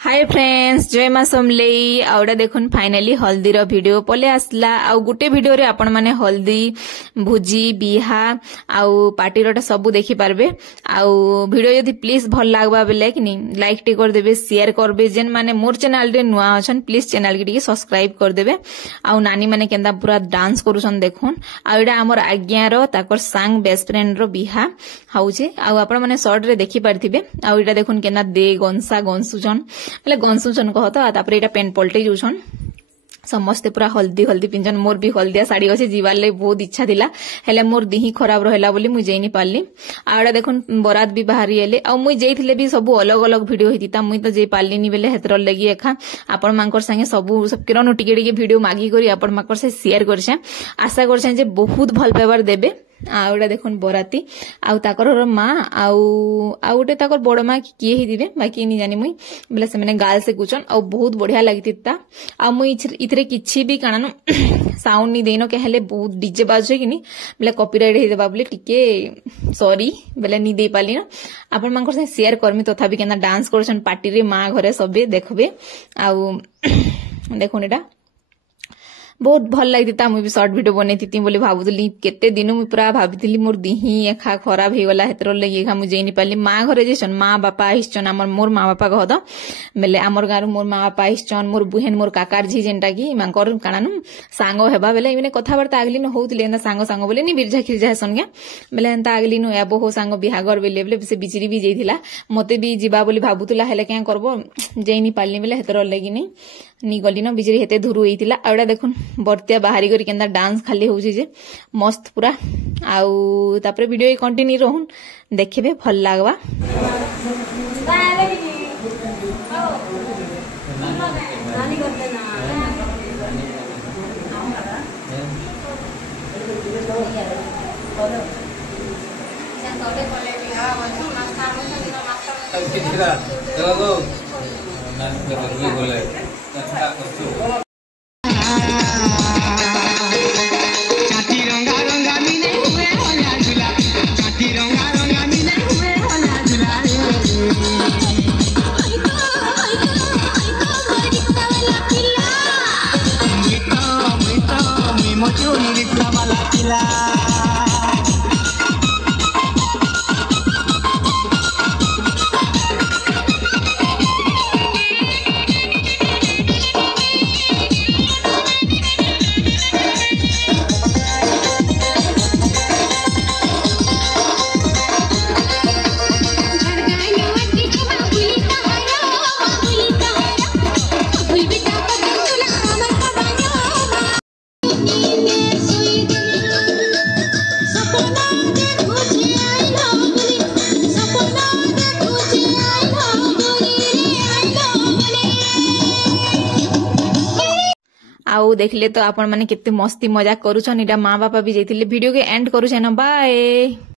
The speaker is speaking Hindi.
हाय फ्रेंड्स जय माँ समलेई आउडा देखुन फाइनाली हल्दी रो वीडियो पले आसला आउ गुटे वीडियो रे आपण माने हल्दी भुजी बिहा आउ पार्टी रोटा सब देखि पारबे आउ वीडियो यदि प्लीज भल लागबा बेले कि लाइक टे कर देबे शेयर करबे जेन माने मोर चैनल रे नुआ अछन प्लीज चैनल के सब्सक्राइब कर देबे आउ नानी माने केंदा पूरा डांस करूछन देखुन आउ एडा हमर आज्ञा रो ताकर सांग बेस्ट फ्रेंड रो बिहा हाउचे आउ आपण माने शॉर्ट रे देखि पारथिबे आउ एडा देखुन केना दे गंसा गंसुछन बोले गंसुछन कहत तापर एटा पेन पलटे जाउछन समस्ते पूरा हल्दी हल्दी पिंजन मोर भी हल्दिया साड़ी अच्छे जीवार ले बहुत इच्छा थिला हेले मोर दिही खराब रहला बोली मुई जेनी पारली आड़ा देखुन बरात भी बाहरी एले आ मुई जेइथिले भी सब अलग अलग वीडियो हितिता मुई तो जे पारलिनी बेले हेतर लगी एखा आपण मांकर संगे सब किरण टिके टिके वीडियो मागी करी आपण मांकर से शेयर करछे आशा करछे जे बहुत भल पेवर देबे आउडा देखुन बराती आउ ताकर माँ आउ गोटे ताकर बड़ माँ किए ही दिबे बाकी नहीं जानी मुई बोले से मैंने गाल से कुचन आ बहुत बढ़िया लगता आ मुई इथरे किछि भी काना साउंड नहीं देनो के हेले बहुत डीजे बाजे कि नहीं बोले कॉपीराइट हे देबा बोले टिके सॉरी बोले नहीं दे पाली ना आपण मांकर से शेयर करमी तथापि केना डांस करछन पार्टी रे माँ घरे सबे देखबे आउ देखुन एटा बहुत भल लगता मुझे शॉर्ट वीडियो बनई बोली भावुली केते दिन मुझे पूरा भाभी मोर दिही एखा खराब हो गला हेतर लगी एखा मुझे जेनी पाली माँ घरे जेसन माँ बापा आइसन आमर मोर माँ बापा कह दो बेले आमर गाँव मोर माँ बापा आइसन मोर बुहेन मोर काकार झी जेनटा कि मांकर काणानु सांग हेबा बेले इने कथबार्ता आगली न होउतले एंता सांग सांग बोले नि बिरझा खिरझा हेसन क्या बेले एंता आगली न एबो हो सांग बिहागर बेले बेले से बिचरी भी जाइथिला मते भी जीवा बोली भाबुतला हेले क्या करबो जेनी पाली बेले हेतर लगी नि गली न बिचरी हेते धुरु होइतिला आउडा देखुन बर्तिया बाहरी करी केंदा डांस खाली होउछि जे मस्त पूरा आउ तापर वीडियो कंटिन्यू रहून देखबे भल लागबा आउ देखले तो आपण माने केते मस्ती मजाक करूछन इडा माँ बापा भी जैतिले वीडियो के एंड करूछन बाय।